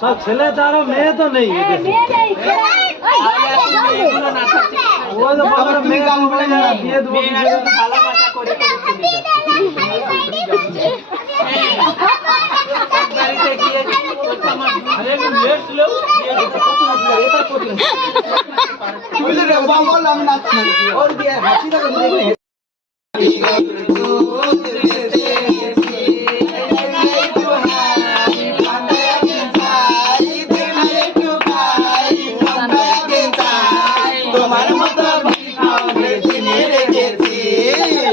সব ছেলে তারও মেয়ে তো নেই তোমার মতো চিনে রেখেছি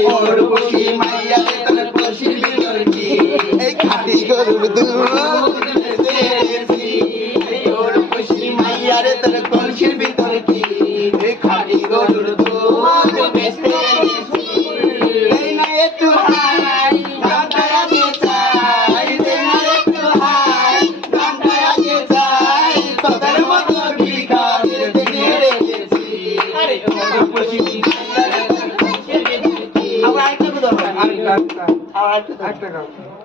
ওর খুশি মাইয়া তোর খুশির ভিতর কি এই খাঁটি গরুর দুধ ওর খুশি মাইয়া রে তোর খুশির ভিতর কি এই খাঁটি গরুর দুধ বেচতে এনেছি এই না একটু হাই গানটায়া দিয়ে চাই এই না একটু হাই গানটায়া দিয়ে চাই তোদের মতো ভিখারির দিনে রেখেছি আবার একটা